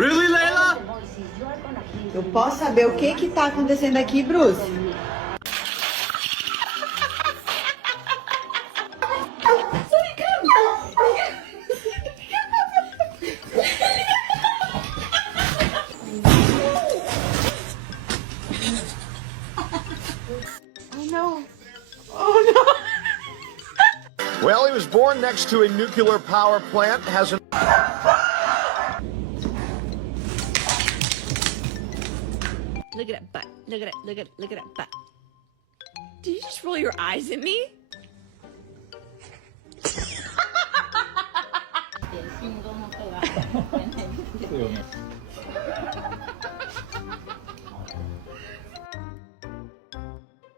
Really, Layla? Eu posso saber o que tá acontecendo aqui, Bruce? Oh no. Oh no. Well, he was born next to a nuclear power plant, has an... Look at that butt. Look at it. Look at it. Look at that butt. Did you just roll your eyes at me?